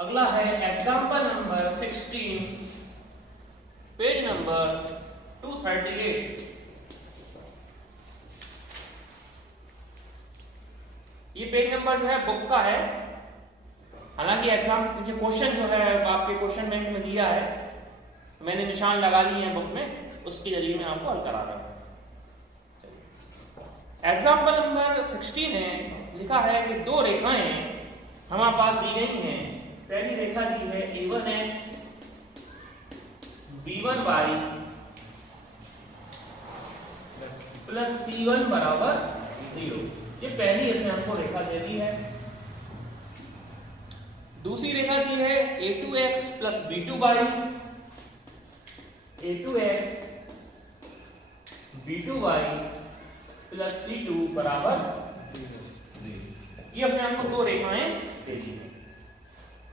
अगला है example number 16, page number 238। ये पेज नंबर जो है बुक का है, हालांकि एग्जाम मुझे क्वेश्चन जो है आपके क्वेश्चन बैंक में दिया है, मैंने निशान लगा लिए हैं बुक में, उसके जरिए मैं आपको हल करा रहा हूं। एग्जाम्पल नंबर 16 है, लिखा है कि दो रेखाएं हमारे पास दी गई हैं। पहली रेखा दी है a1x b1y प्लस c1 बराबर 0। ये पहली ऐसे हमको रेखा दे दी है। दूसरी रेखा दी है a2x plus b2y, a2x b2y plus c2 बराबर 0। ये उसने हमको दो रेखाएं दे दी है।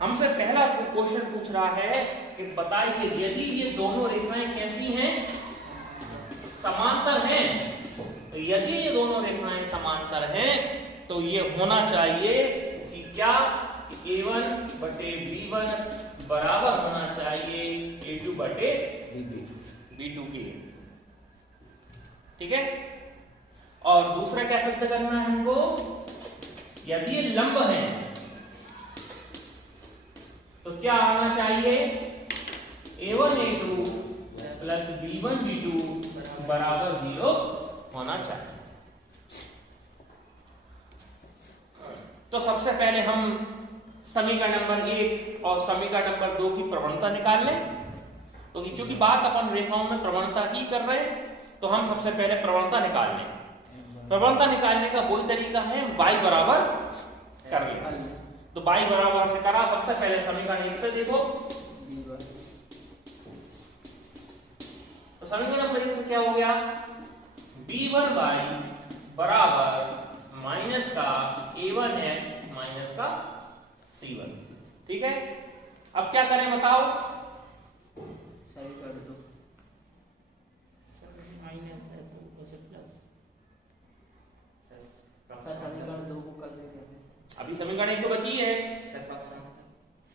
हमसे पहला क्वेश्चन पूछ रहा है कि बताइए यदि ये दोनों रेखाएं कैसी हैं, समांतर हैं। तो यदि ये दोनों रेखाएं समांतर हैं तो ये होना चाहिए कि क्या a1 बटे b1 बराबर होना चाहिए a2 बटे b2 के। ठीक है। और दूसरा क्या सिद्ध करना है हमको, यदि ये लंब है तो क्या आना चाहिए a1 a2 plus b1 b2 बराबर 0 होना चाहिए। तो सबसे पहले हम समीकरण नंबर 1 और समीकरण नंबर 2 की प्रवणता निकाल लें। तो चूंकि बात अपन रेखाओं में प्रवणता की कर रहे हैं तो हम सबसे पहले प्रवणता निकाल लें। प्रवणता निकालने का वही तरीका है, y बराबर कर लें। तो y बराबर हमने करा, सबसे पहले समीकरण 1 से देखो। तो समीकरण नंबर 1 से क्या हो गया, b1y बराबर माइनस का a1x माइनस का c1। ठीक है। अब क्या करें बताओ, सही कर दो, माइनस है तो उसे प्लस, समीकरण 2 को कर देंगे। अभी समीकरण 1 तो बची है,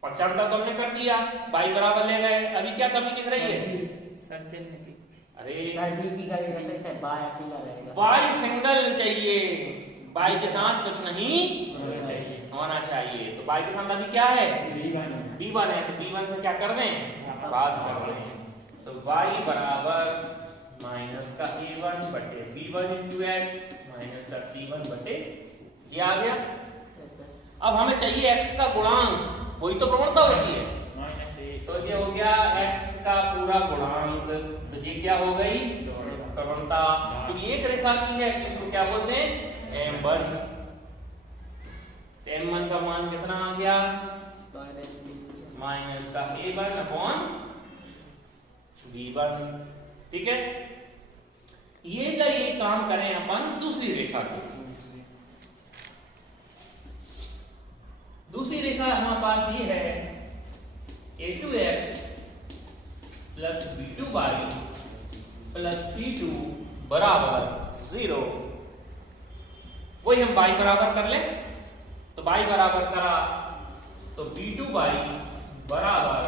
पक्षांतर तो हमने कर दिया, y बराबर ले गए। अभी क्या कमी दिख रही है सर चेंज की, अरे सर डी की करेगा तो इसे बाय अकेला रहेगा, y सिंगल चाहिए, y के साथ कुछ नहीं होना चाहिए। तो y के साथ अभी क्या है b1 है, तो b1 से क्या कर दें, बात कर दें। तो y बराबर माइनस का a1 बटे b1 इंटू x माइनस का c1 बटे, ये आ गया। अब हमें चाहिए x का गुणांक, वही तो प्रवणता होती है। तो ये हो गया x का पूरा गुणांक, तो ये क्या हो गई प्रवणता। क्योंकि एक रेखा की है इसको क्या बोलते हैं m1। m1 का मान कितना आ गया, माइनस का a1 अपॉन b1। ठीक है। ये काम करें अपन दूसरी रेखा को। दूसरी रेखा हमारे पास ये है a2x plus b2y plus c2 बराबर 0। वही हम y बराबर कर लें। तो y बराबर करा तो b2y बराबर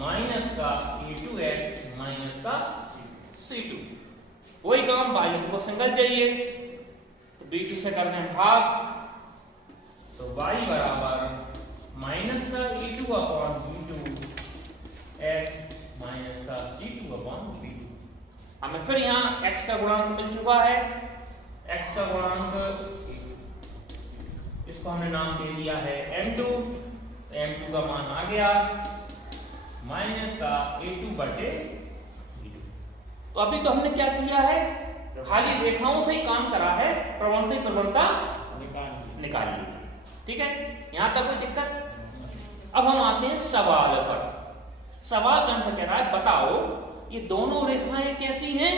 माइनस का a2x माइनस का c2। वही काम y हमको सिंगल चाहिए, तो b2 से करते हैं भाग। तो y बराबर माइनस का a2 upon b2 x minus का c2 अपॉन b2। हमें फिर यहाँ x का गुणांक मिल चुका है। x का गुणांक इसको हमने नाम दे दिया है m2। m2 का मान आ गया माइनस का a2 बटे b2। तो अभी तो हमने क्या किया है, खाली रेखाओं से ही काम करा है, प्रवणता निकाल ली। ठीक है, यहां तक कोई दिक्कत। अब हम आते हैं सवाल पर। सवाल में हमसे कह रहा है बताओ ये दोनों रेखाएं कैसी हैं,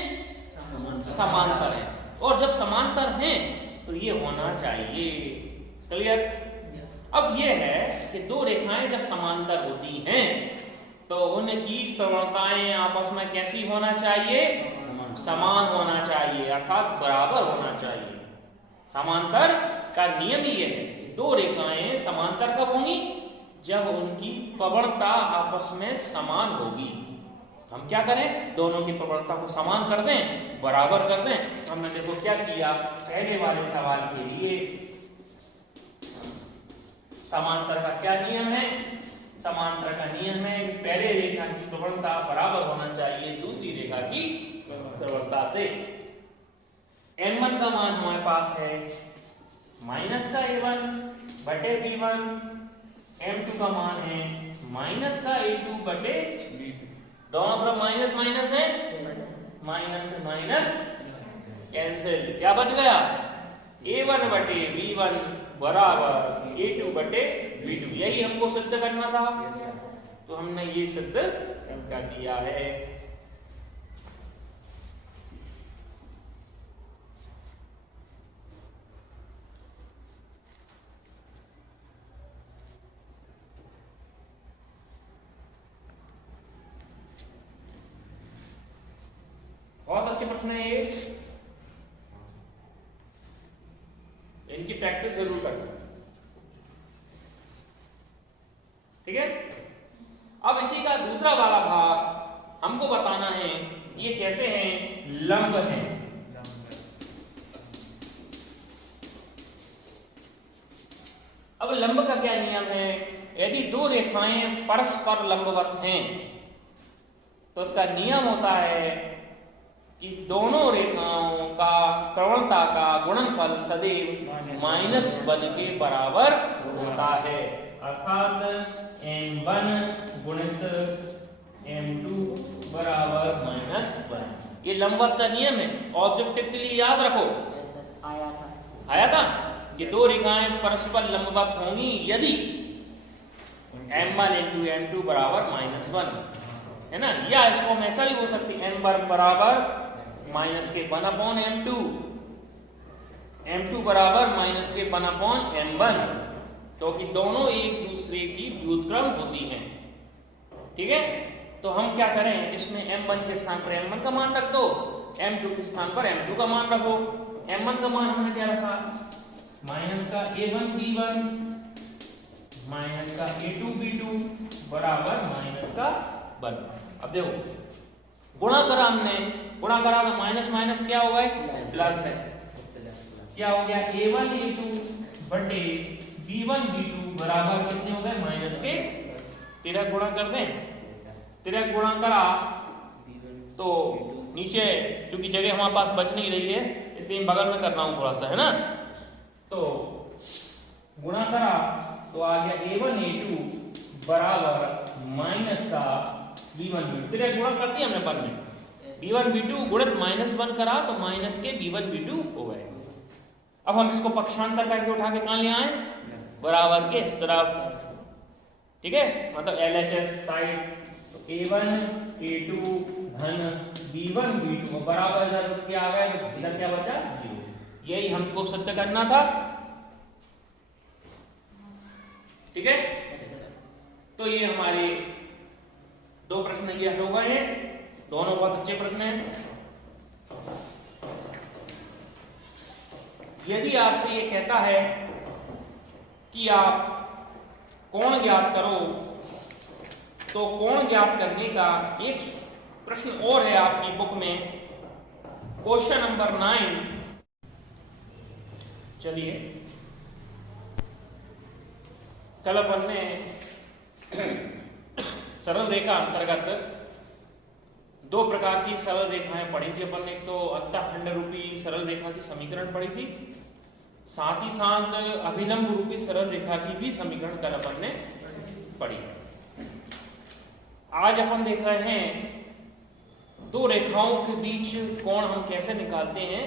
समांतर हैं। और जब समांतर हैं तो ये होना चाहिए। क्लियर। अब ये है कि दो रेखाएं जब समांतर होती हैं तो उनकी प्रवणताएं आपस में कैसी होना चाहिए, समान होना चाहिए, अर्थात बराबर होना चाहिए। समांतर का नियम ही है, दो रेखाएं समांतर कब होंगी, जब उनकी प्रवणता आपस में समान होगी। तो हम क्या करें, दोनों की प्रवणता को समान कर दें, बराबर कर दें। हमने देखो क्या किया, पहले वाले सवाल के लिए समांतर का क्या नियम है, समांतर का नियम है कि पहले रेखा की प्रवणता बराबर होना चाहिए दूसरी रेखा की प्रवणता से। m1 का मान हमारे पास है माइनस का a1 बटे b1, m2 का मान है माइनस का a2 बटे b2। दोनों तरफ माइनस माइनस है, माइनस से माइनस कैंसिल, क्या बच गया, a1 बटे b1 बराबर a2 बटे b2। यही हमको सिद्ध करना था, तो हमने ये सिद्ध कर दिया है। बहुत अच्छे प्रश्न है ये, इनकी प्रैक्टिस जरूर करना, ठीक है। अब इसी का दूसरा वाला भाग हमको बताना है ये कैसे हैं, लंब हैं। अब लंब का क्या नियम है, यदि दो रेखाएं परस्पर लंबवत हैं तो उसका नियम होता है कि दोनों रेखाओं का प्रवणता का गुणनफल सदैव -1 के बराबर होता है, अर्थात m1 गुणित m2 बराबर -1। ये लंबवत का नियम है, ऑब्जेक्टिव के लिए याद रखो। आया था कि दो रेखाएं परस्पर लंबवत होंगी यदि m1 × m2 बराबर -1 है ना, या इसको हम ऐसा भी हो सकती है m1 बराबर -1/m2, m2 बराबर -1/m1, क्योंकि दोनों एक दूसरे की व्युत्क्रम होती हैं, ठीक है। तो हम क्या करें, इसमें m1 के स्थान पर m1 का मान रख दो, m2 के स्थान पर m2 का मान रखो। m1 का मान हमने क्या रखा, माइनस का a1 b1 माइनस का a2 b2 बराबर माइनस का 1। अब देखो गुणा करा हमने, गुणा करा तो माइनस माइनस क्या हो गए, प्लस है, क्या हो गया, a1 a2 बटे b1 b2 बराबर कितने हो गए, माइनस के। तेरा गुणा कर दें, तेरा गुणा करा तो नीचे क्योंकि जगह हमारे पास बच नहीं रही है इसलिए बगल में कर रहा हूं थोड़ा सा, है ना। तो गुणा करा तो आ गया a1 a2 बराबर माइनस का b1 b2। तेरा गुणा कर दिया हमने पर में, b1 b2 गुणित -1 करा तो माइनस के b1 b2 हो गए। अब हम इसको पक्षांतर करके उठा के कहां ले आए, बराबर के इस तरफ, ठीक है, मतलब LHS साइड। तो a1 a2 धन b1 b2 बराबर इधर क्या आ गया, तो इधर क्या बचा, 0। यही हमको सिद्ध करना था, ठीक है। तो ये हमारे दो प्रश्न ये हो गए हैं, दोनों बहुत अच्छे प्रश्न हैं। यदि आपसे ये कहता है कि आप कोण ज्ञात करो, तो कोण ज्ञात करने का एक प्रश्न और है आपकी बुक में, क्वेश्चन नंबर 9। चलिए कल अपन ने सरल रेखा अंतर्गत दो प्रकार की सरल रेखाएं पढ़ी थी अपन ने। एक तो अंतःखंड रूपी सरल रेखा की समीकरण पढ़ी थी, साथ ही साथ अभिलंब रूपी सरल रेखा की भी समीकरण कल अपन ने पढ़ी। आज अपन देख रहे हैं दो रेखाओं के बीच कोण हम कैसे निकालते हैं।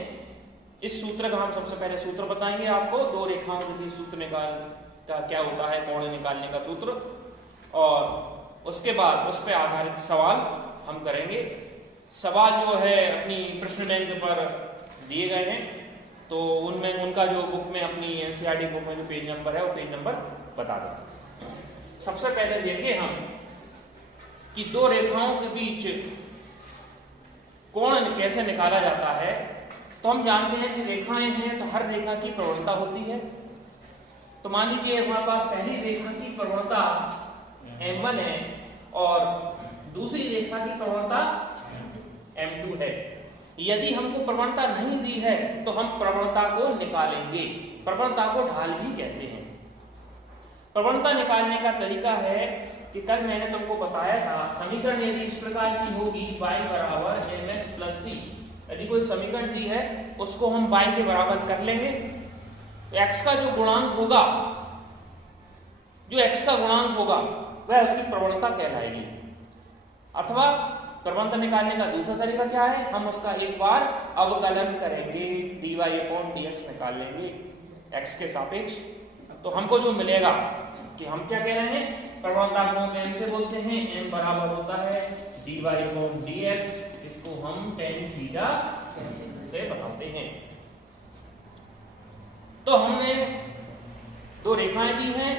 इस सूत्र का हम सबसे पहले सूत्र बताएंगे आपको, दो रेखाओं के बीच सूत्र निकालता क्या होता है, कोण निकालने का सूत्र, और उसके बाद उस पर आधारित सवाल हम करेंगे। सवाल जो है अपनी प्रश्न बैंक पर दिए गए हैं, तो उनमें उनका जो बुक में अपनी एनसीईआरटी बुक में जो पेज नंबर है वो पेज नंबर बता दें। सबसे पहले देखिए हम कि दो रेखाओं के बीच कोण कैसे निकाला जाता है। तो हम जानते हैं कि रेखाएं हैं तो हर रेखा की प्रवणता होती है, तो मान लीजिए हमारे पास पहली रेखा की प्रवणता m1 है और दूसरी रेखा की प्रवणता m2 है। यदि हमको प्रवणता नहीं दी है तो हम प्रवणता को निकालेंगे। प्रवणता को ढाल भी कहते हैं। प्रवणता निकालने का तरीका है कि कल मैंने तुमको बताया था, समीकरण यदि इस प्रकार की होगी y बराबर mx प्लस c, यदि कोई समीकरण दी है उसको हम y के बराबर कर लेंगे तो x का जो गुणांक होगा, जो x का गुणांक होगा वह उसकी प्रवणता कहलाएगी। अथवा प्रवणता निकालने का दूसरा तरीका क्या है, हम उसका एक बार अवकलन करेंगे, dy अपॉन dx निकाल लेंगे x के सापेक्ष। तो हमको जो मिलेगा कि हम क्या कह रहे हैं, प्रवणता को हम m से बोलते हैं, m बराबर होता है dy अपॉन dx, इसको हम tan थीटा से बताते हैं। तो हमने दो रेखाएं दी हैं,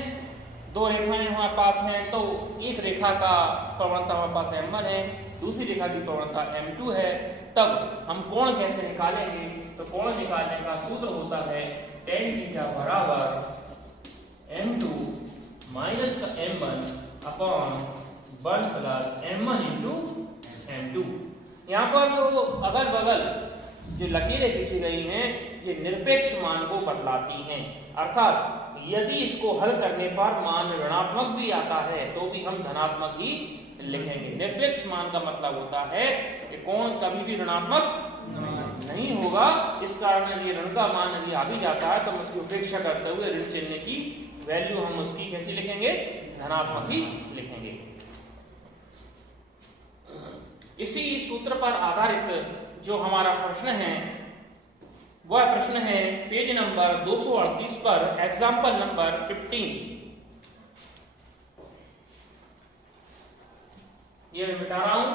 दो रेखाएं हमारे पास हैं, तो एक रेखा का प्रवणता हमारे पास m1 है, दूसरी रेखा की प्रवणता m2 है। तब हम कोण कैसे निकालेंगे, तो कोण निकालने का सूत्र होता है tan थीटा बराबर m2 माइनस का m1 upon 1 plus m1 into m2। यहाँ पर जो अगल बगल जो लकीरें खींची गई हैं ये निरपेक्ष मान को बतलाती हैं, अर्थात यदि इसको हल करने पर मान ऋणात्मक भी आता है तो भी हम धनात्मक ही लिखेंगे। निरपेक्ष मान का मतलब होता है कि कोण कभी भी ऋणात्मक नहीं होगा। इस कारण ये ऋण का मान यदि आ भी जाता है तो हम उसकी उपेक्षा करते हुए ऋण चिन्ह की वैल्यू हम उसकी कैसी लिखेंगे, धनात्मक ही लिखेंगे। इसी सूत्र पर आधारित जो हमारा प्रश्न है वह प्रश्न है पेज नंबर 238 पर, एग्जाम्पल नंबर 15। ये मैं मिटा रहा हूं।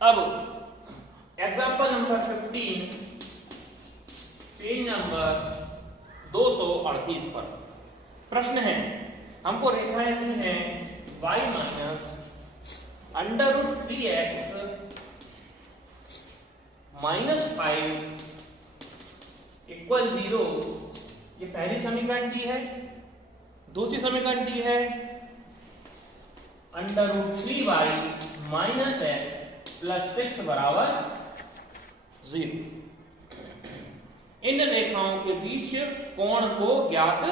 अब एग्जाम्पल नंबर 15 पेज नंबर 238 पर प्रश्न है, हमको रेखाएं दी हैं y minus under root 3x minus 5 equal 0। ये पहली समीकरण दी है। दूसरी समीकरण दी है under root 3y minus x plus 6 बराबर 0। इन रेखाओं के बीच कोण को ज्ञात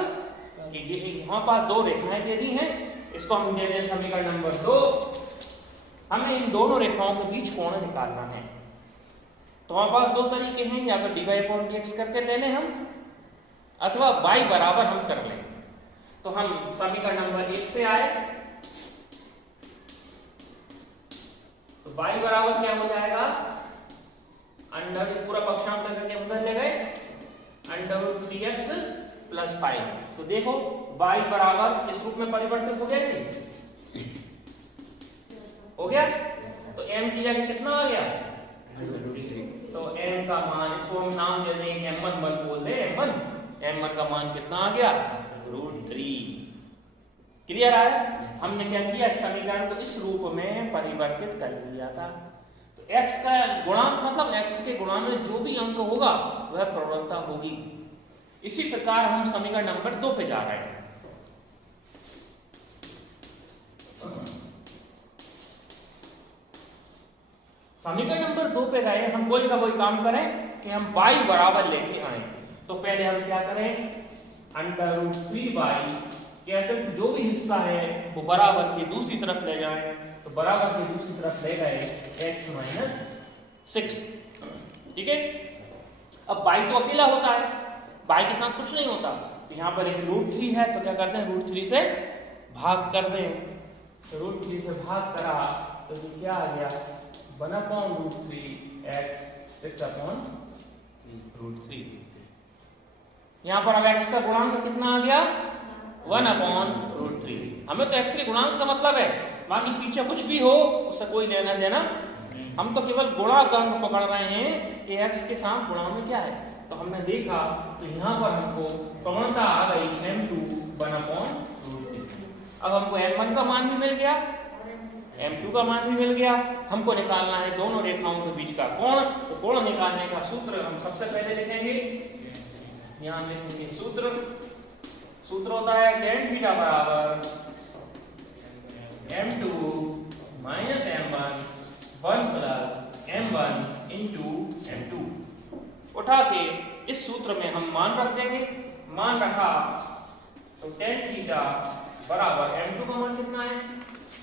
कीजिए। यहाँ पास दो रेखाएं दे दी हैं, इसको हम दे दें समीकरण नंबर 2। हमें इन दोनों रेखाओं के बीच कोण निकालना है। तो हमारे पास दो तरीके हैं, या तो dy अपॉन dx करके ले लें हम, अथवा y बराबर हम कर लें। तो हम समीकरण नंबर 1 से आए तो y बराबर क्या हो जाएगा, अंडर पूरा पक्षांतर करके उधर ले गए, अंडर रूट 3x प्लस 5। तो देखो y बराबर इस रूप में परिवर्तित हो गया कि हो गया। तो m की जगह कितना आ गया, तो m का मान, इसको हम नाम दे देंगे m1 बोल दे, m1 का मान कितना आ गया, √3। क्लियर है। हमने क्या किया, समीकरण को इस रूप में परिवर्तित कर दिया था। तो x का गुणांक मतलब x के गुणांक में जो भी अंक होगा वह प्रवणता होगी। इसी प्रकार हम समीकरण नंबर 2 पे जा रहे हैं। समीकरण नंबर 2 पे गए, हम कोई का कोई काम करें कि हम y बराबर लेके आए। तो पहले हम क्या करें, अंडर रूट 3y कहते हैं जो भी हिस्सा है वो बराबर के दूसरी तरफ ले जाएं। तो बराबर के दूसरी तरफ ले गए x माइनस 6। ठीक है। अब y तो अकेला होता है, y के साथ कुछ नहीं होता। तो यहाँ पर एक √3 है तो क्या करते हैं, √3 से भाग कर दें। तो √3 से भाग करा तो ये क्या आ गया, 1/√3 x 6/√3। यहाँ पर अब x का गुणांक कितना आ गया, 1/√3। हमें तो x के गुणांक से मतलब है, बाकी पीछे कुछ भी हो उससे कोई लेना देना। हम तो केवल गुणांक पकड़ रहे हैं कि x के साथ गुणा में क्या है। तो हमने देखा तो यहाँ पर हमको प्रवणता आ गई m2 1/√3। अब हमको m1 का मान भी मिल गया, m2 का मान भी मिल गया। हमको निकालना है दोनों रेखाओं के बीच का कोण। तो कोण निकालने का सूत्र हम सबसे पहले लिखेंगे, यहाँ लिखेंगे सूत्र होता है tan थीटा बराबर m2 minus m1 1 plus m1 into m2। उठा के इस सूत्र में हम मान रख देंगे। मान रखा तो tan थीटा बराबर m2 का मान कितना है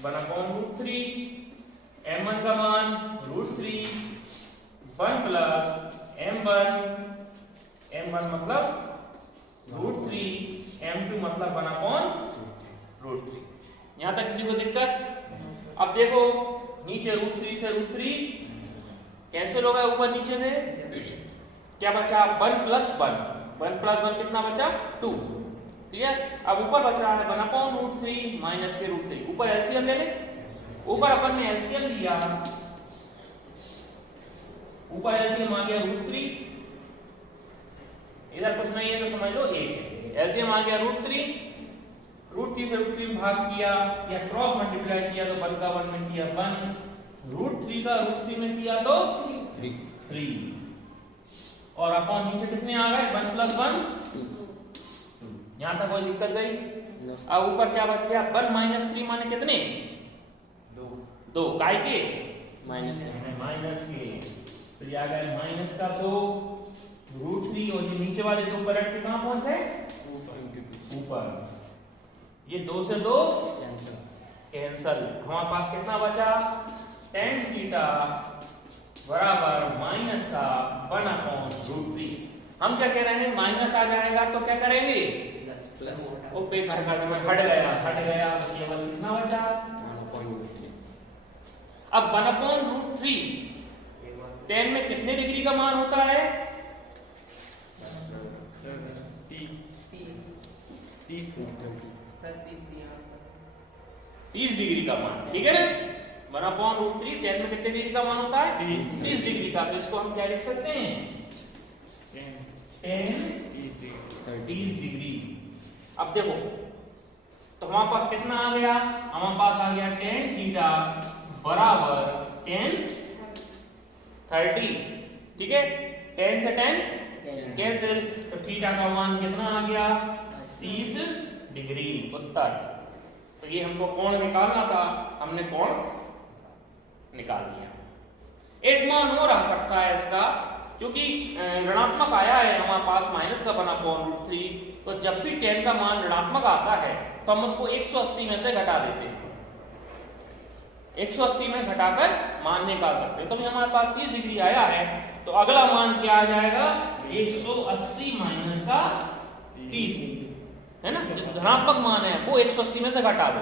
1/√3, m1 का मान √3, 1 प्लस m1 मतलब √3, m2 मतलब 1/√3। यहां तक किसी को दिक्कत? अब देखो नीचे √3 से √3 कैंसिल हो गया, ऊपर नीचे में क्या बचा 1 प्लस 1 कितना बचा 2। क्लियर? अब ऊपर बच रहा है 1/√3 माइनस के √3। ऊपर एलसीएम ले ले। ऊपर अपन ने एलसीएम लिया, ऊपर एलसीएम आ गया √3, इधर कुछ नहीं है तो समझ लो 1 है। एलसीएम आ गया √3 से √3 में भाग किया या क्रॉस मल्टीप्लाई किया तो 1 का 1 में किया 1, √3 का √3 में किया तो 3 और अपन नीचे कितने आ गए 1 प्लस 1 2। यहां तक कोई दिक्कत गई? अब ऊपर क्या बच गया 1 माइनस 3 माने कितने 2 काय के माइनस के, तो ये आ गया माइनस का 2 √3 और ये नीचे वाले दो पलट के कहां पहुंच गए ऊपर। ये 2 से 2 कैंसल। हमारे पास कितना बचा tan थीटा बराबर माइनस का 1/√3। हम क्या कह रहे हैं माइनस आ जाएगा तो क्या करेंगे प्लस, उपेक्षा करने में हट गया केवल कितना बचा 1/√3। अब 1/√3 tan में कितने डिग्री का मान होता है 30 डिग्री का मान। ठीक है ना 1/√3 tan में कितने डिग्री का मान होता है 30 डिग्री का। तो इसको हम क्या लिख सकते हैं tan 30 डिग्री। अब देखो तो हमारे पास कितना आ गया, हमारे पास आ गया tan थीटा बराबर tan 30। ठीक है tan से tan कैंसिल, तो थीटा का मान कितना आ गया 30 डिग्री उत्तर। तो ये हमको कोण निकालना था, हमने कोण निकाल दिया। एक मान और आ सकता है इसका, क्योंकि ऋणात्मक आया है हमारे पास माइनस का 1/√3, तो जब भी tan का मान ऋणात्मक आता है तो हम उसको 180 में से घटा देते हैं। 180 में घटाकर मान निकाल सकते हैं। तो हमारे पास 30 डिग्री आया है तो अगला मान क्या आ जाएगा 180 माइनस का 30 है ना, जो धनात्मक मान है वो 180 में से घटा दो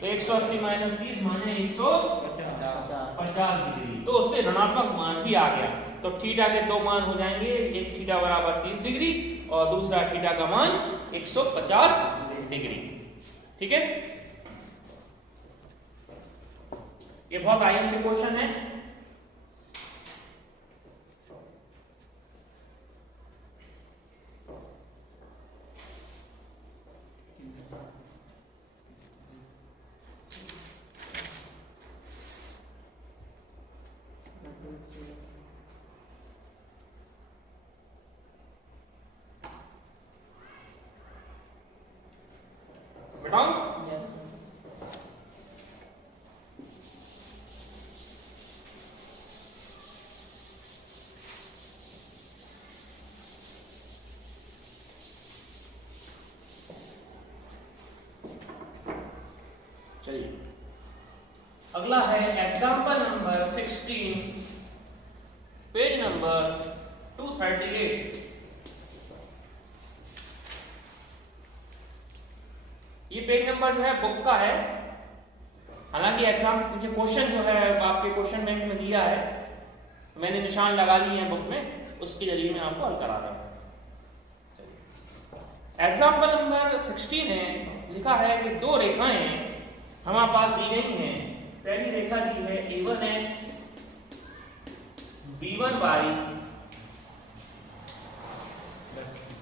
तो 180 माइनस 30 माने 150 डिग्री। तो उसके ऋणात्मक मान भी आ गया। तो थीटा के दो मान हो जाएंगे, एक थीटा बराबर 30 डिग्री और दूसरा थीटा का मान 150 डिग्री। ठीक है, ये बहुत आईएमपी क्वेश्चन है। बताओ चलिए अगला है एग्जाम्पल नंबर 16 पेज नंबर 238। ये पेज नंबर जो है बुक का है, हालांकि एग्जाम मुझे क्वेश्चन जो है आपके क्वेश्चन बैंक में दिया है, मैंने निशान लगा लिए हैं बुक में, उसके जरिए मैं आपको हल करा रहा हूं। एग्जाम्पल नंबर 16 है, लिखा है कि दो रेखाएं हमारे पास दी गई हैं। पहली रेखा दी है a1x b1y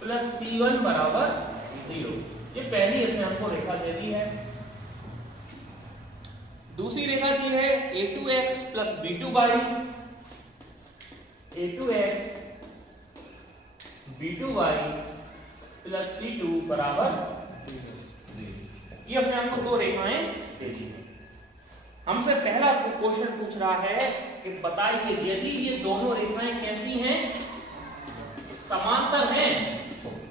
प्लस c1 बराबर 0। ये पहली इसने हमको रेखा दे दी है। दूसरी रेखा दी है a2x plus b2y, a2x b2y plus c2 बराबर, ये उसने हमको दो रेखाएं दे दी है। हमसे पहला क्वेश्चन पूछ रहा है कि बताइए यदि ये दोनों रेखाएं कैसी हैं, समांतर हैं।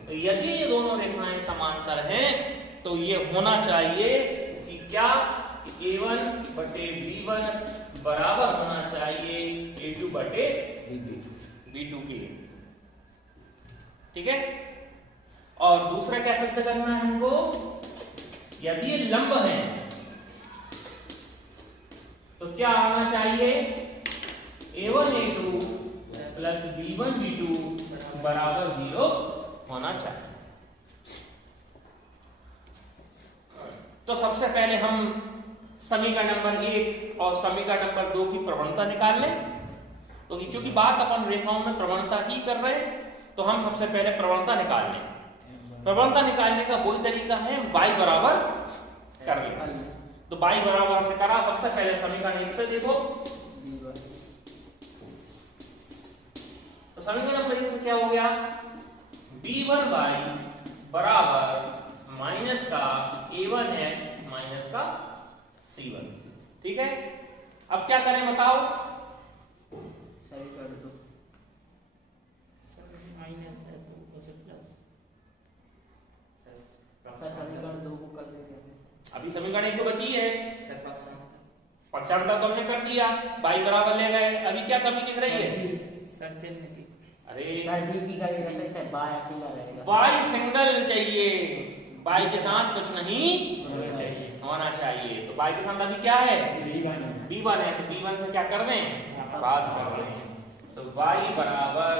तो यदि ये दोनों रेखाएं समांतर हैं तो ये होना चाहिए कि क्या, a1 बटे b1 बराबर होना चाहिए a2 बटे b2 के। ठीक है। और दूसरा क्या सिद्ध करना है हमको, यदि ये लंब है तो क्या आना चाहिए, a1 a2 plus b1 b2 बराबर 0 होना चाहिए। तो सबसे पहले हम समीकरण नंबर 1 और समीकरण नंबर 2 की प्रवणता निकाल लें। तो चूंकि बात अपन रेखाओं में प्रवणता ही कर रहे हैं तो हम सबसे पहले प्रवणता निकाल लें। प्रवणता निकालने का वही तरीका है, y बराबर कर लें। तो y बराबर हमने करा, सबसे पहले समीकरण 1 से देखो। तो समीकरण नंबर 1 से क्या हो गया, b1y बराबर माइनस का a1x माइनस का c1। ठीक है। अब क्या करें बताओ, अभी समीकरण 1 तो बची है, पक्षांतर तो हमने कर दिया, y बराबर ले गए। अभी क्या कमी दिख रही है, अरे y सिंगल चाहिए, y के साथ कुछ नहीं होना चाहिए। तो y के साथ अभी क्या है, b1 है, तो b1 से क्या कर दें, बात कर दें। तो y बराबर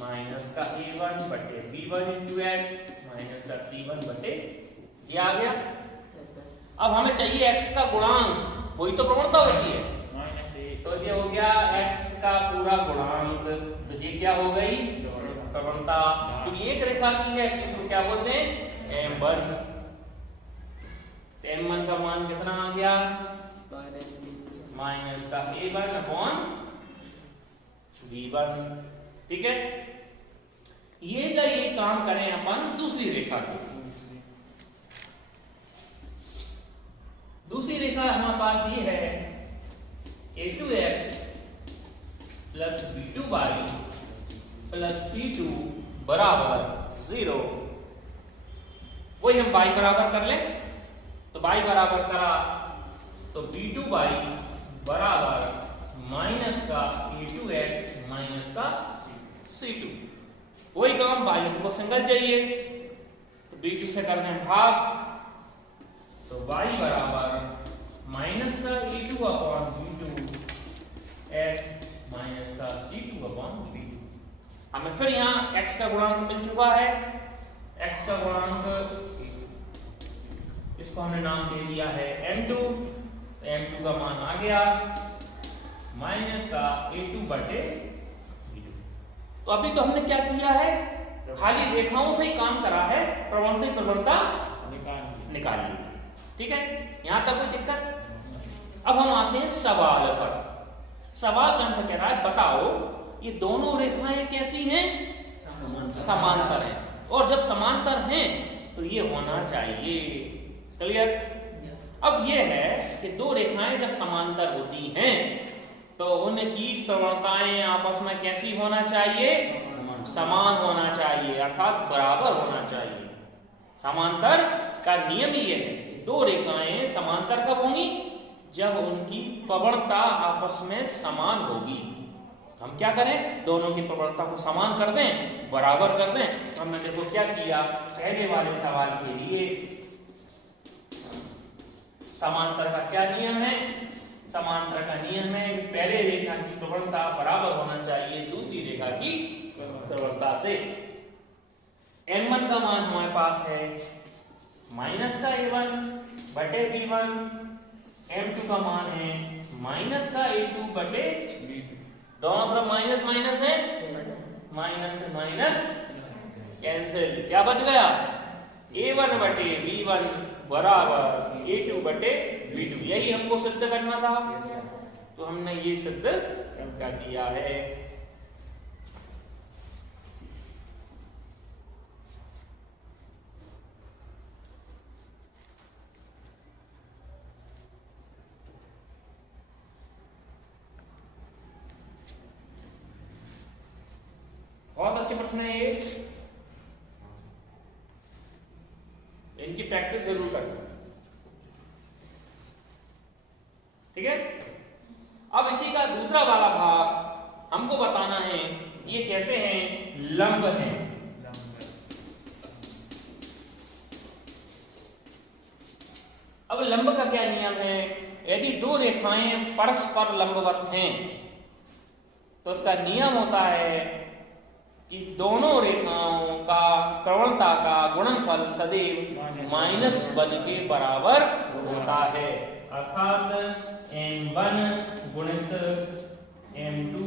माइनस का a1 बटे b1 इंटू x माइनस का c1 बटे, ये आ गया। अब हमें चाहिए x का गुणांक, वही तो प्रवणता होती है, तो ये हो गया x का पूरा गुणांक। तो ये क्या हो गई, प्रवणता। क्योंकि एक रेखा की है इसको क्या बोलते हैं, m1। m1 का मान कितना आ गया, माइनस का a1 अपॉन b1। ठीक है। ये काम करें अपन दूसरी रेखा को। दूसरी रेखा हमारे पास ये है a2x plus b2y plus c2 बराबर 0। वही हम y बराबर कर लें। तो y बराबर करा तो b2y बराबर माइनस का a2x माइनस का c2। वही काम, y हमको सिंगल चाहिए तो b2 से करना है भाग। तो y बराबर माइनस का a2 upon b2 x minus का c2 अपॉन b2। हमें फिर यहाँ x का गुणांक मिल चुका है। x का गुणांक इसको हमने नाम दे दिया है m2। m2 का मान आ गया माइनस का a2 बटे b2। तो अभी तो हमने क्या किया है, खाली रेखाओं से ही काम करा है, प्रवणता निकाल ली। ठीक है, यहां तक कोई दिक्कत। अब हम आते हैं सवाल पर। सवाल हमसे कह रहा है बताओ ये दोनों रेखाएं कैसी हैं, समांतर हैं। और जब समांतर हैं तो ये होना चाहिए। क्लियर। अब ये है कि दो रेखाएं जब समांतर होती हैं तो उनकी प्रवणताएं आपस में कैसी होना चाहिए, समान होना चाहिए, अर्थात बराबर होना चाहिए। समांतर का नियम ये है कि दो रेखाएं समांतर कब होंगी, जब उनकी प्रवणता आपस में समान होगी। हम क्या करें, दोनों की प्रवणता को समान कर दें, बराबर कर दें। तो हमने देखो क्या किया, पहले वाले सवाल के लिए समांतर का क्या नियम है, समांतर का नियम है पहले रेखा की प्रवणता बराबर होना चाहिए दूसरी रेखा की प्रवणता से। m1 का मान हमारे पास है माइनस का a1 बटे b1, m2 का मान है माइनस का a2 बटे b2। दोनों तरफ माइनस माइनस है, माइनस से माइनस कैंसिल, क्या बच गया, a1 बटे b1 बराबर a2 बटे v2, यही हमको सिद्ध करना था, तो हमने ये सिद्ध कर दिया है। बहुत अच्छे प्रश्न है ये, इनकी प्रैक्टिस जरूर करना, ठीक है। अब इसी का दूसरा वाला भाग हमको बताना है ये कैसे हैं, लंब हैं। अब लंब का क्या नियम है, यदि दो रेखाएं परस्पर लंबवत हैं तो उसका नियम होता है कि दोनों रेखाओं का प्रवणता का गुणनफल सदैव -1 के बराबर होता है, अर्थात m1 गुणित m2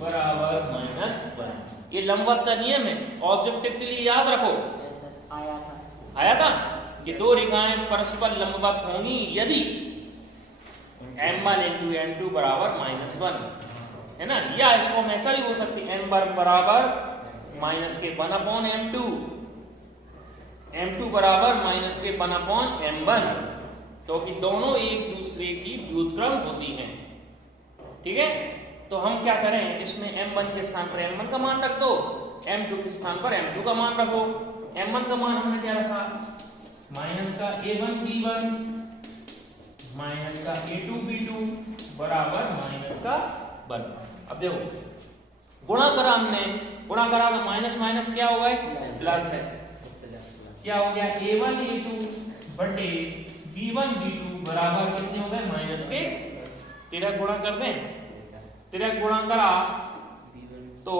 बराबर -1। ये लंबवत का नियम है, ऑब्जेक्टिव के लिए याद रखो। आया था कि दो रेखाएं परस्पर लंबवत होंगी यदि m1 × m2 बराबर -1, है ना। या इसको हम ऐसा भी हो सकती है, m1 बराबर -1/m2, m2 बराबर -1/m1, क्योंकि दोनों एक दूसरे की व्युत्क्रम होती हैं, ठीक है। तो हम क्या करें, इसमें m1 के स्थान पर m1 का मान रख दो, m2 के स्थान पर m2 का मान रखो। m1 का मान हमने क्या रखा, माइनस का a1b1 माइनस का a2b2 बराबर -1। अब देखो गुणा करा हमने, गुणा करा तो माइनस माइनस क्या हो गए, प्लस है। क्या हो गया, a1 a2 बटे b1 b2 बराबर कितने हो गए, माइनस के। तिरक गुणा कर दें, तिरक गुणा करा तो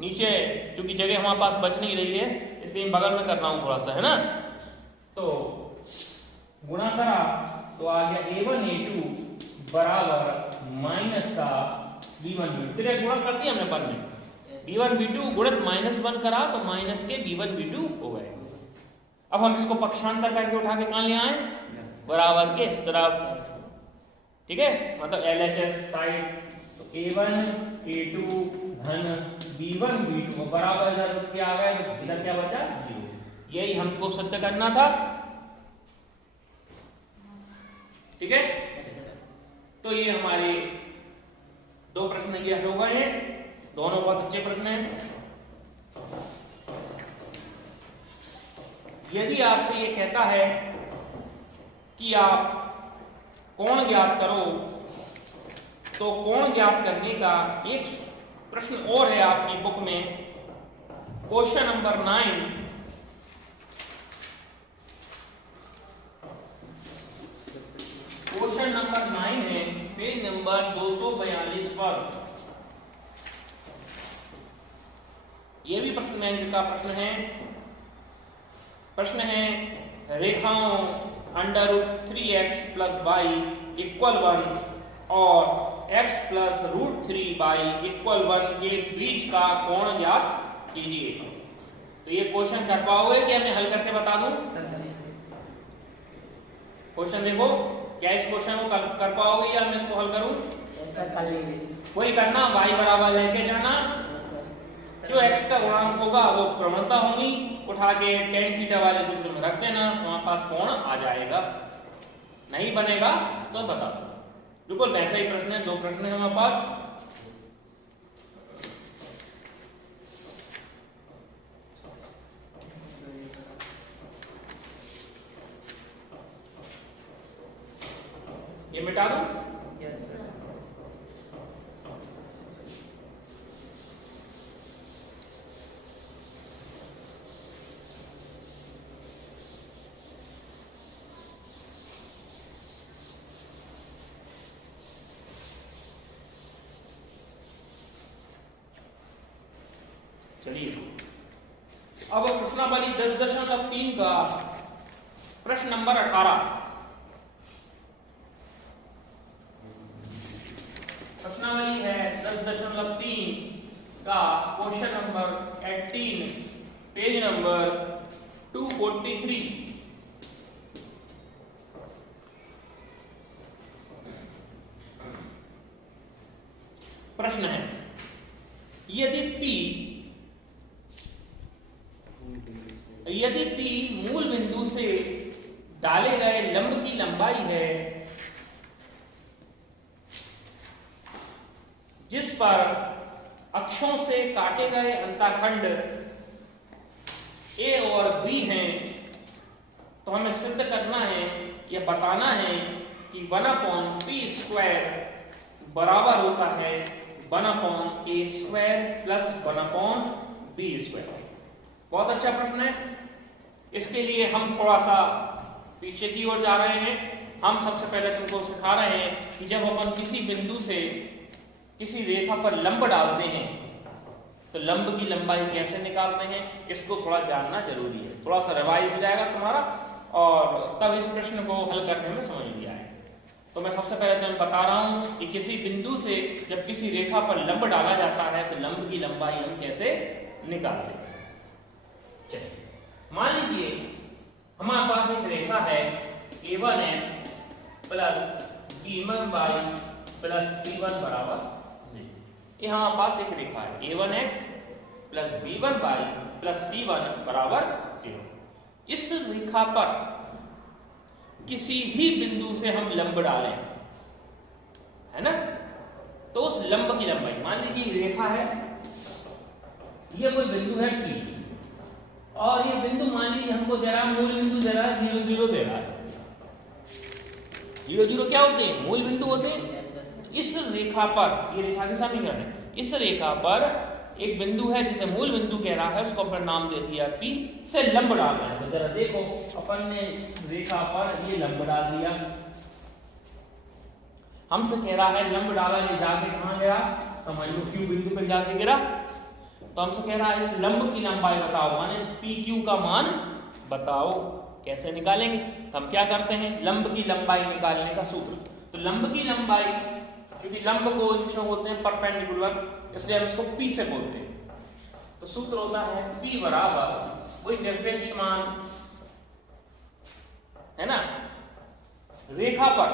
नीचे क्योंकि जगह हमारे पास बच नहीं रही है इसलिए बगल में कर रहा हूं थोड़ा सा, है ना। तो गुणा करा तो आ गया a1 a2 बराबर माइनस का b1 b2, तिरक गुणा कर दिया हमने पर में, b1 b2 गुणित -1 करा तो माइनस के b1 b2 हो गए। अब हम इसको पक्षांतर करके उठा के कहां ले आए, बराबर के इस तरफ, ठीक है, मतलब LHS साइड। तो a1 a2 धन b1 b2 बराबर इधर क्या आ गया, तो इधर क्या बचा, 0। यही हमको सिद्ध करना था, ठीक है। तो ये हमारे दो प्रश्न ये हो गए हैं, दोनों बहुत अच्छे प्रश्न हैं। यदि आपसे ये कहता है कि आप कोण ज्ञात करो, तो कोण ज्ञात करने का एक प्रश्न और है आपकी बुक में, क्वेश्चन नंबर 9। क्वेश्चन नंबर 9 है पेज नंबर 242 पर। यह भी प्रश्न बैंक का प्रश्न है। प्रश्न है रेखाओं √3x + y = 1 और x + √3y = 1 के बीच का कोण ज्ञात कीजिए। तो ये क्वेश्चन कर पाओगे कि मैं हल करके बता दूं? क्वेश्चन देखो, क्या इस क्वेश्चन को कर पाओगे या मैं इसको हल करूं? ऐसा कर लेंगे। वही करना, y बराबर लेके जाना, जो x का गुणांक होगा वो प्रवणता होगी, उठा के tan थीटा वाले सूत्र में रख देना, तो हमारे पास कोण आ जाएगा। नहीं बनेगा तो बता दो। बिल्कुल वैसा ही प्रश्न है, दो प्रश्न है हमारे पास। ये मिटा दो। चलिए अब प्रश्नावली 10.3 का प्रश्न नंबर 18। प्रश्नावली है 10.3 का क्वेश्चन नंबर 18, पेज नंबर 243। यदि P मूल बिंदु से डाले गए लंब की लंबाई है जिस पर अक्षों से काटे गए अंतःखंड A और B हैं, तो हमें सिद्ध करना है या बताना है कि 1/p² बराबर होता है 1/a² प्लस 1/b²। बहुत अच्छा प्रश्न है। इसके लिए हम थोड़ा सा पीछे की ओर जा रहे हैं। हम सबसे पहले तुमको सिखा रहे हैं कि जब अपन किसी बिंदु से किसी रेखा पर लंब डालते हैं तो लंब की लंबाई कैसे निकालते हैं, इसको थोड़ा जानना जरूरी है। थोड़ा सा रिवाइज हो जाएगा तुम्हारा और तब इस प्रश्न को हल करने में समझ भी आएगा। तो मैं सबसे पहले तुम्हें बता रहा हूं कि किसी बिंदु से जब किसी रेखा पर लंब डाला जाता है तो लंब की लंबाई हम कैसे निकालते हैं। चलिए, मान लीजिए हमारे पास एक रेखा है a1x plus b1y plus c1 बराबर 0। ये हमारे पास एक रेखा है a1x plus b1y plus c1 बराबर 0। इस रेखा पर किसी भी बिंदु से हम लंब डालें, है ना, तो उस लंब की लंबाई, मान लीजिए रेखा है, ये कोई बिंदु है P और ये बिंदु मान लीजिए हमको दे रहा है, मूल बिंदु दे रहा है 0 0 दे रहा है। 0 0 क्या होते हैं? मूल बिंदु होते हैं। इस रेखा पर, ये रेखा के समीकरण है, इस रेखा पर एक बिंदु है जिसे मूल बिंदु कह रहा है, उसको अपन नाम दे दिया P, से लंब डाल रहे हैं। तो जरा देखो, अपन ने इस रेखा पर ये लंब डाल दिया, हमसे कह रहा है लंब डाला, ये जाके कहां गया, समझ लो Q बिंदु पे जाके गिरा। तो हमसे कह रहा है इस लंब की लंबाई बताओ, माने इस PQ का मान बताओ। कैसे निकालेंगे? तो हम क्या करते हैं, लंब की लंबाई निकालने का सूत्र। तो लंब की लंबाई, क्योंकि लंब को जो बोलते हैं परपेंडिकुलर, इसलिए हम इसको P से बोलते हैं। तो सूत्र होता है P बराबर वही निरपेक्ष मान, है ना, रेखा पर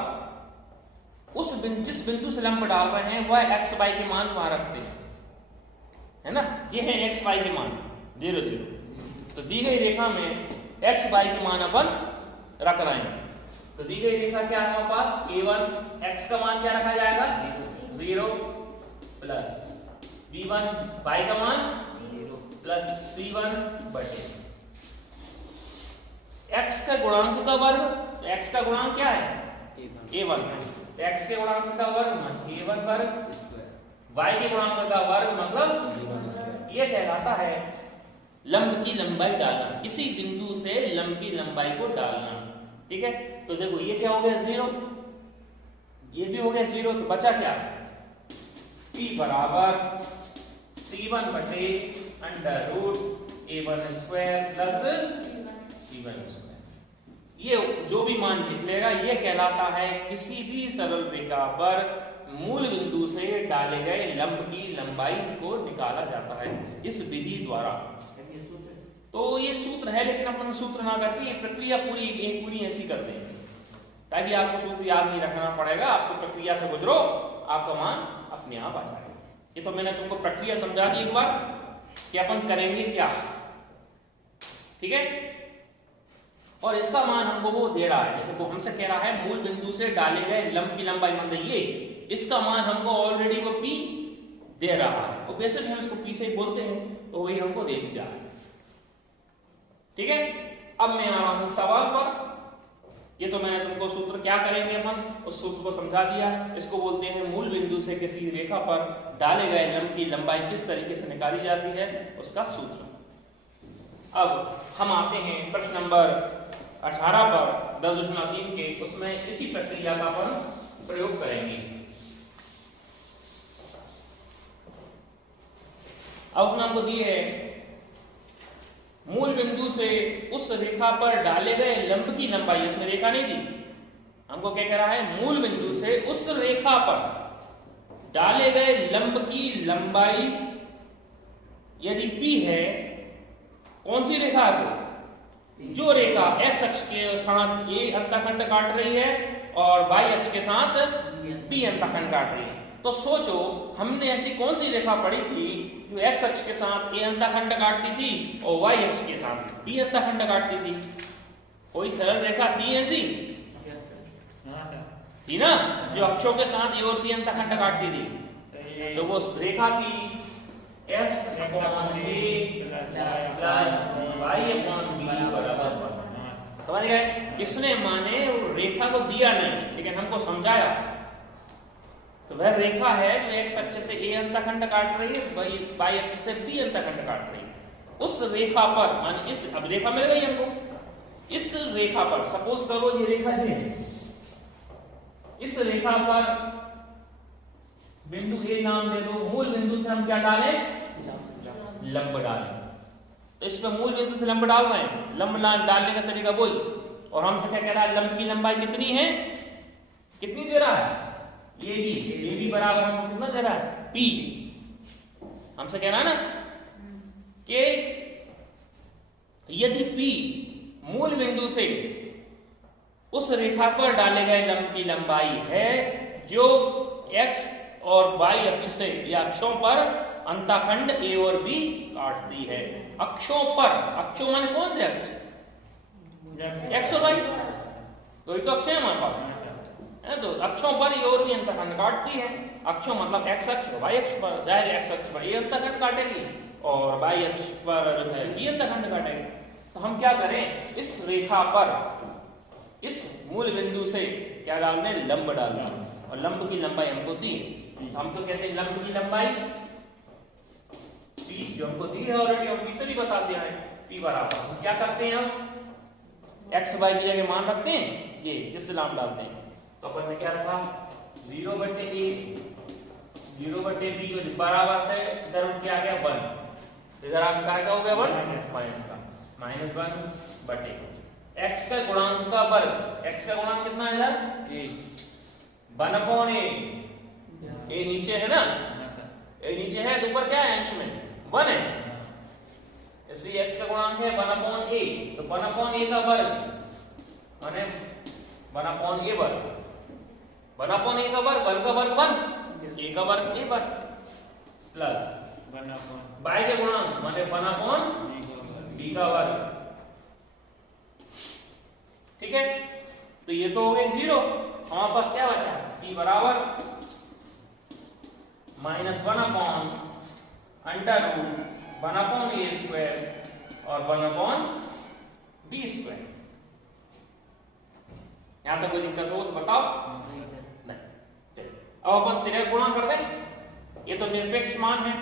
उस जिस बिंदु से लंब डाल रहे हैं वह x y के मान वहां रखते हैं, है ना। ये है x y के मान 0 0। तो दी गई रेखा में x y के मान अपन रख रहे हैं। तो दी गई रेखा क्या है हमारे पास, a1 x का मान क्या रखा जाएगा 0 प्लस b1 y का मान 0 प्लस c1 बटे x का गुणांक का वर्ग। x का गुणांक क्या है a1, x के गुणांक का वर्ग a1 वर्ग, y के गुणांक का वर्ग मतलब ये कहलाता है लंब की लंबाई डालना, किसी बिंदु से लंब की लंबाई को डालना। ठीक है, तो देखो ये क्या हो गया 0, ये भी हो गया 0, तो बचा क्या, P बराबर c1 बटे √a1² प्लस c1²। ये जो भी मान निकलेगा ये कहलाता है किसी भी सरल रेखा पर मूल बिंदु से डाले गए लंब की लंबाई को निकाला जाता है इस विधि द्वारा। तो ये सूत्र है, लेकिन अपन सूत्र ना करके ये प्रक्रिया पूरी ऐसी करते हैं ताकि आपको सूत्र याद नहीं रखना पड़ेगा। आप तो प्रक्रिया से गुजरो, आपका मान अपने आप आ जाएगा। ये तो मैंने तुमको प्रक्रिया समझा दी एक बार कि अपन करेंगे क्या, ठीक है। और इसका मान हमको वो दे रहा है, जैसे वो हमसे कह रहा है मूल बिंदु से डाले गए लंब की लंबाई, मतलब ये इसका मान हमको ऑलरेडी वो P दे रहा है, और वैसे भी हम इसको P से ही बोलते हैं, तो वही हमको दे दिया है। ठीक है, अब मैं आ रहा हूं सवाल पर। ये तो मैंने तुमको सूत्र क्या करेंगे, अपन उस सूत्र को समझा दिया। इसको बोलते हैं मूल बिंदु से किसी रेखा पर डाले गए लंब की लंबाई किस तरीके से निकाली जाती है, उसका सूत्र। अब हम आते हैं प्रश्न नंबर 18 पर 10.3 के, उसमें इसी प्रक्रिया का अपन प्रयोग करेंगे। अब उसने हमको दिए है मूल बिंदु से उस रेखा पर डाले गए लंब की लंबाई, इसमें रेखा नहीं दी, हमको क्या कह रहा है, मूल बिंदु से उस रेखा पर डाले गए लंब की लंबाई यदि P है, कौन सी रेखा है वो, जो रेखा x अक्ष के साथ ये अंतःखंड काट रही है और y अक्ष के साथ B अंतःखंड काट रही है। तो तो सोचो हमने ऐसी कौन सी रेखा पढ़ी थी जो x अक्ष के साथ a अंतःखंड काटती थी और y अक्ष के साथ b अंतःखंड काटती थी? कोई सरल रेखा थी ऐसी? थी ना, जो अक्षों के साथ a और b अंतःखंड काटती थी। तो वो रेखा थी x upon a plus y upon b बराबर 1। समझ गए? इसने माने वो रेखा को दिया नहीं लेकिन हमको समझाया। तो वह रेखा है जो x अक्ष से a अंतःखंड काट रही है, y अक्ष से b अंतःखंड काट रही है। उस रेखा पर माने इस अब रेखा मिल गई हमको, इस रेखा पर सपोज करो ये रेखा है, इस रेखा पर बिंदु a नाम दे दो, मूल बिंदु से हम क्या डालें? लंब डालें। तो इस पे मूल बिंदु से लंब डाल रहे हैं, लंब डालने का तरीका वही। और हमसे क्या कह रहा है? लंब की लंबाई कितनी है, कितनी दे रहा है? ए बी बराबर हमको कितना दे रहा है? p। हमसे कह रहा है ना कि यदि p मूल बिंदु से उस रेखा पर डाले गए लंब की लंबाई है जो x और y अक्ष से या अक्षों पर अंतःखंड a और b काटती है। अक्षों पर, अक्षों माने कौन से अक्ष? x और y, तो ये तो अक्ष है हमारे पास है। तो अक्षों पर a और b अंतःखंड काटती है। अक्षों मतलब x अक्ष y अक्ष पर, जाहिर x अक्ष पर a अंतःखंड काटेगी और y अक्ष पर जो है b अंतःखंड काटेगी। तो हम क्या करें? इस रेखा पर इस मूल बिंदु से क्या डाल दें? लंब डाल दें। और लंब की लंबाई हमको दी, हम तो कहते हैं लंब की लंबाई p जो हमको दी है ऑलरेडी, और p से भी बता दिया है p बराबर। हम क्या करते हैं? हम x y की जगह मान रखते हैं ये, जिससे नाम डालते हैं। तो अपन ने क्या रखा? 0/a 0/b को बराबर से इधर उठ के आ गया 1, इधर आपका क्या हो गया 1 माइनस का -1/a। x का गुणांक का वर्ग, x का गुणांक कितना है यार? 1/a। a नीचे है ना, a नीचे है तो ऊपर क्या है? अंश में 1 है, इसलिए x का गुणांक है 1/a। तो 1/a का वर्ग माने 1/a वर्ग, 1/a का वर्ग, वर्ग का वर्ग 1, a का वर्ग a वर्ग प्लस y के गुणांक माने 1/b का वर्ग। ठीक है, तो ये तो हो गए 0। हमारे पास क्या बचा? p बराबर -1/√1/a² और 1/b²। यहां तक कोई दिक्कत हो तो बताओ। नहीं, चलिए अब अपन तिर्यक गुणा कर दें। ये तो निरपेक्ष मान है,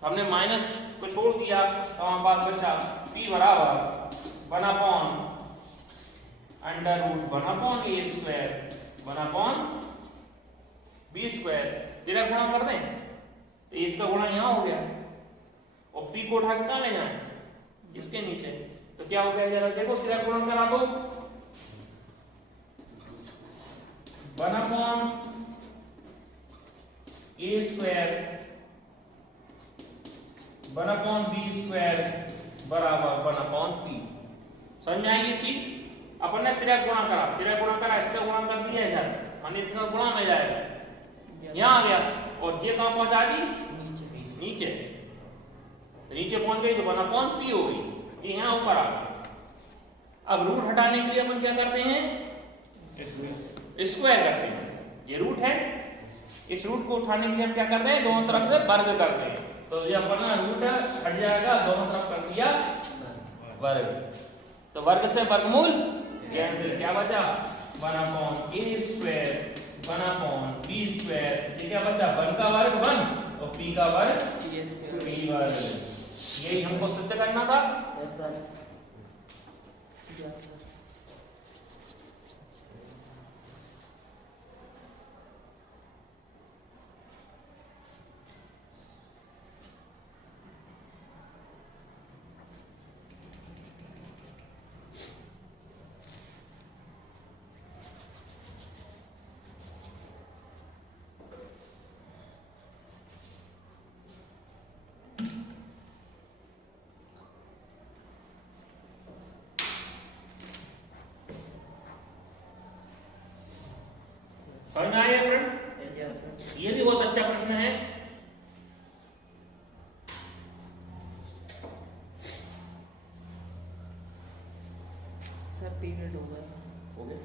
तो हमने माइनस को छोड़ दिया तो हमारे पास बचा p बराबर 1/√1/a² 1/b²। तिर्यक गुणा कर दें तो इसका गुणा यहाँ हो गया और p को उठा के कहाँ ले जाए? इसके नीचे। तो क्या हो गया जरा देखो, तिर्यक गुणा करा दो। 1/a² बराबर 1/p। समझ में आई ये चीज? अपन ने तिर्यक गुणा करा, इसका गुणा कर दिया इधर, माने इसका गुणा में जाएगा, यहाँ आ गया और ये कहाँ पहुंचा दी? नीचे। नीचे पहुंच गई तो 1/p हो गई, जी यहाँ ऊपर आ गई। अब रूट हटाने के लिए अपन क्या करते हैं? स्क्वायर करते हैं। ये रूट है, इस रूट को उठाने के लिए हम क्या करते हैं? दोनों तरफ से वर्ग करते हैं। तो ये अपना रूट हट जाएगा, दोनों तरफ कर दिया वर्ग। तो वर्ग से वर्गमूल कैंसिल, क्या बचा? 1/a² 1/b²। ये क्या बचा? 1 का वर्ग 1 और p का वर्ग p वर्ग। यही हमको सिद्ध करना था। समझ में आया फ्रेंड? ये भी बहुत अच्छा प्रश्न है। सर पीरियड हो गया। हो गया।